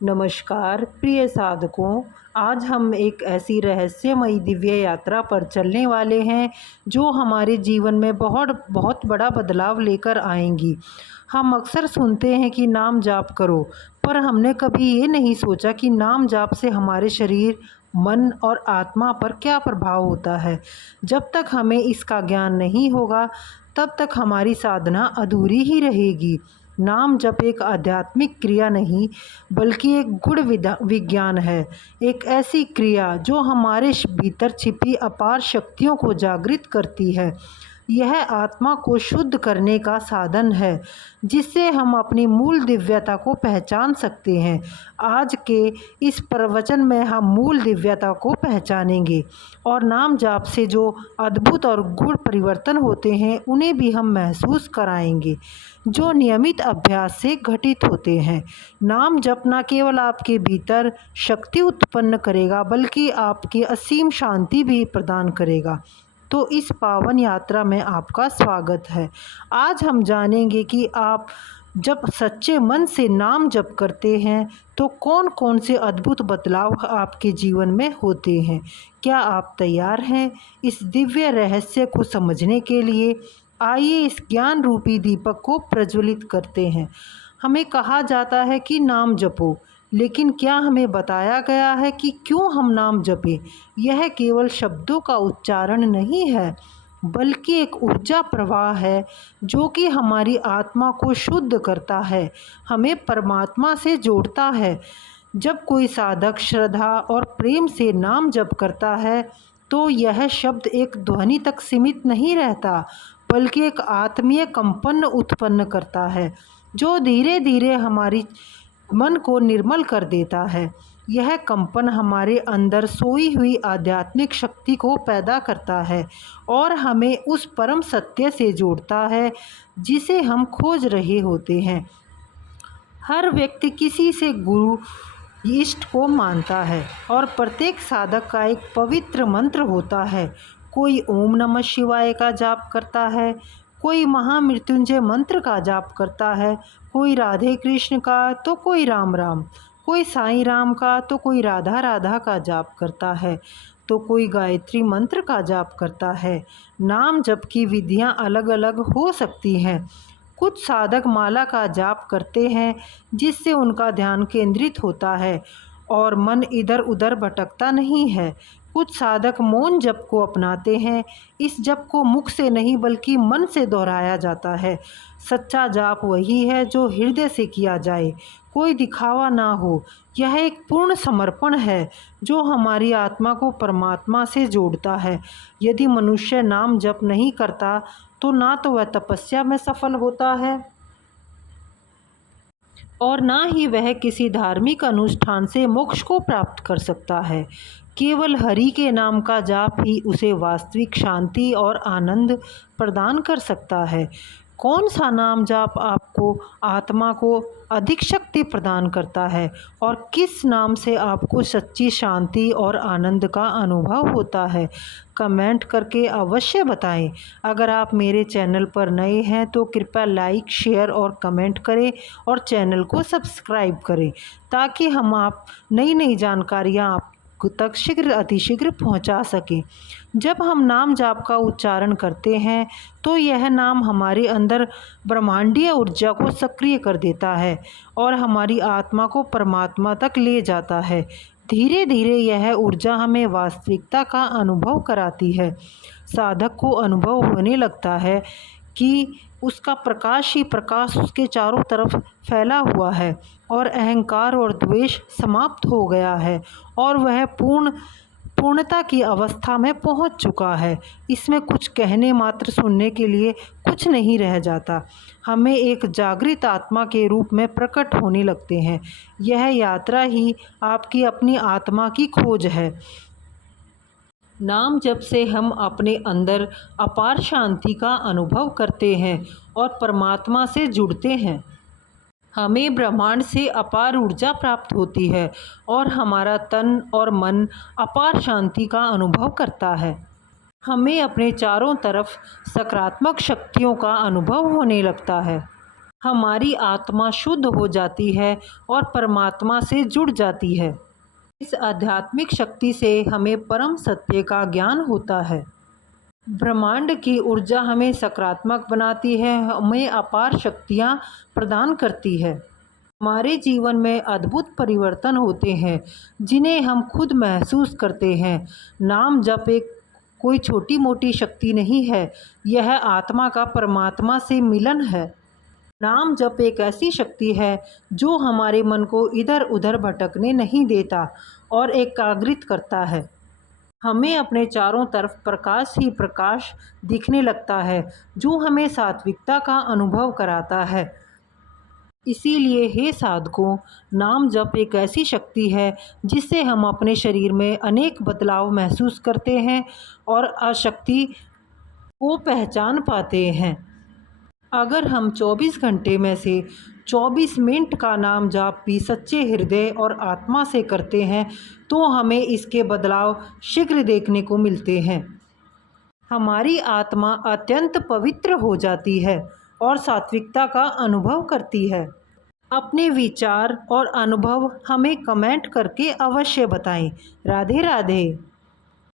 नमस्कार प्रिय साधकों, आज हम एक ऐसी रहस्यमयी दिव्य यात्रा पर चलने वाले हैं जो हमारे जीवन में बहुत बहुत बड़ा बदलाव लेकर आएंगी। हम अक्सर सुनते हैं कि नाम जाप करो, पर हमने कभी ये नहीं सोचा कि नाम जाप से हमारे शरीर, मन और आत्मा पर क्या प्रभाव होता है। जब तक हमें इसका ज्ञान नहीं होगा, तब तक हमारी साधना अधूरी ही रहेगी। नाम जप एक आध्यात्मिक क्रिया नहीं, बल्कि एक गुण विज्ञान है। एक ऐसी क्रिया जो हमारे भीतर छिपी अपार शक्तियों को जागृत करती है। यह आत्मा को शुद्ध करने का साधन है, जिससे हम अपनी मूल दिव्यता को पहचान सकते हैं। आज के इस प्रवचन में हम मूल दिव्यता को पहचानेंगे और नाम जाप से जो अद्भुत और गूढ़ परिवर्तन होते हैं उन्हें भी हम महसूस कराएंगे, जो नियमित अभ्यास से घटित होते हैं। नाम जप न केवल आपके भीतर शक्ति उत्पन्न करेगा, बल्कि आपकी असीम शांति भी प्रदान करेगा। तो इस पावन यात्रा में आपका स्वागत है। आज हम जानेंगे कि आप जब सच्चे मन से नाम जप करते हैं तो कौन कौन से अद्भुत बदलाव आपके जीवन में होते हैं। क्या आप तैयार हैं इस दिव्य रहस्य को समझने के लिए? आइए इस ज्ञान रूपी दीपक को प्रज्वलित करते हैं। हमें कहा जाता है कि नाम जपो, लेकिन क्या हमें बताया गया है कि क्यों हम नाम जपें? यह केवल शब्दों का उच्चारण नहीं है, बल्कि एक ऊर्जा प्रवाह है जो कि हमारी आत्मा को शुद्ध करता है, हमें परमात्मा से जोड़ता है। जब कोई साधक श्रद्धा और प्रेम से नाम जप करता है, तो यह शब्द एक ध्वनि तक सीमित नहीं रहता, बल्कि एक आत्मीय कंपन उत्पन्न करता है, जो धीरे धीरे हमारी मन को निर्मल कर देता है। यह कंपन हमारे अंदर सोई हुई आध्यात्मिक शक्ति को पैदा करता है और हमें उस परम सत्य से जोड़ता है जिसे हम खोज रहे होते हैं। हर व्यक्ति किसी से गुरु इष्ट को मानता है और प्रत्येक साधक का एक पवित्र मंत्र होता है। कोई ओम नमः शिवाय का जाप करता है, कोई महामृत्युंजय मंत्र का जाप करता है, कोई राधे कृष्ण का तो कोई राम राम, कोई साईं राम का तो कोई राधा राधा का जाप करता है, तो कोई गायत्री मंत्र का जाप करता है। नाम जप की विधियां अलग अलग हो सकती हैं। कुछ साधक माला का जाप करते हैं, जिससे उनका ध्यान केंद्रित होता है और मन इधर उधर भटकता नहीं है। कुछ साधक मौन जप को अपनाते हैं। इस जप को मुख से नहीं, बल्कि मन से दोहराया जाता है। सच्चा जाप वही है जो हृदय से किया जाए, कोई दिखावा ना हो। यह एक पूर्ण समर्पण है जो हमारी आत्मा को परमात्मा से जोड़ता है। यदि मनुष्य नाम जप नहीं करता, तो ना तो वह तपस्या में सफल होता है और ना ही वह किसी धार्मिक अनुष्ठान से मोक्ष को प्राप्त कर सकता है। केवल हरि के नाम का जाप ही उसे वास्तविक शांति और आनंद प्रदान कर सकता है। कौन सा नाम जाप आपको आत्मा को अधिक शक्ति प्रदान करता है और किस नाम से आपको सच्ची शांति और आनंद का अनुभव होता है? कमेंट करके अवश्य बताएं। अगर आप मेरे चैनल पर नए हैं तो कृपया लाइक, शेयर और कमेंट करें और चैनल को सब्सक्राइब करें, ताकि हम आप नई नई जानकारियाँ आप तक शीघ्र अतिशीघ्र पहुंचा सकें। जब हम नाम जाप का उच्चारण करते हैं, तो यह नाम हमारे अंदर ब्रह्मांडीय ऊर्जा को सक्रिय कर देता है और हमारी आत्मा को परमात्मा तक ले जाता है। धीरे धीरे यह ऊर्जा हमें वास्तविकता का अनुभव कराती है। साधक को अनुभव होने लगता है कि उसका प्रकाश ही प्रकाश उसके चारों तरफ फैला हुआ है और अहंकार और द्वेष समाप्त हो गया है और वह पूर्णता की अवस्था में पहुंच चुका है। इसमें कुछ कहने मात्र सुनने के लिए कुछ नहीं रह जाता। हमें एक जागृत आत्मा के रूप में प्रकट होने लगते हैं। यह यात्रा ही आपकी अपनी आत्मा की खोज है। नाम जप से हम अपने अंदर अपार शांति का अनुभव करते हैं और परमात्मा से जुड़ते हैं। हमें ब्रह्मांड से अपार ऊर्जा प्राप्त होती है और हमारा तन और मन अपार शांति का अनुभव करता है। हमें अपने चारों तरफ सकारात्मक शक्तियों का अनुभव होने लगता है। हमारी आत्मा शुद्ध हो जाती है और परमात्मा से जुड़ जाती है। इस आध्यात्मिक शक्ति से हमें परम सत्य का ज्ञान होता है। ब्रह्मांड की ऊर्जा हमें सकारात्मक बनाती है, हमें अपार शक्तियाँ प्रदान करती है। हमारे जीवन में अद्भुत परिवर्तन होते हैं जिन्हें हम खुद महसूस करते हैं। नाम जप एक कोई छोटी मोटी शक्ति नहीं है, यह आत्मा का परमात्मा से मिलन है। नाम जप एक ऐसी शक्ति है जो हमारे मन को इधर उधर भटकने नहीं देता और एकाग्रित करता है। हमें अपने चारों तरफ प्रकाश ही प्रकाश दिखने लगता है जो हमें सात्विकता का अनुभव कराता है। इसीलिए हे साधकों, नाम जप एक ऐसी शक्ति है जिससे हम अपने शरीर में अनेक बदलाव महसूस करते हैं और अशक्ति को पहचान पाते हैं। अगर हम 24 घंटे में से 24 मिनट का नाम जाप भी सच्चे हृदय और आत्मा से करते हैं तो हमें इसके बदलाव शीघ्र देखने को मिलते हैं। हमारी आत्मा अत्यंत पवित्र हो जाती है और सात्विकता का अनुभव करती है। अपने विचार और अनुभव हमें कमेंट करके अवश्य बताएं। राधे राधे।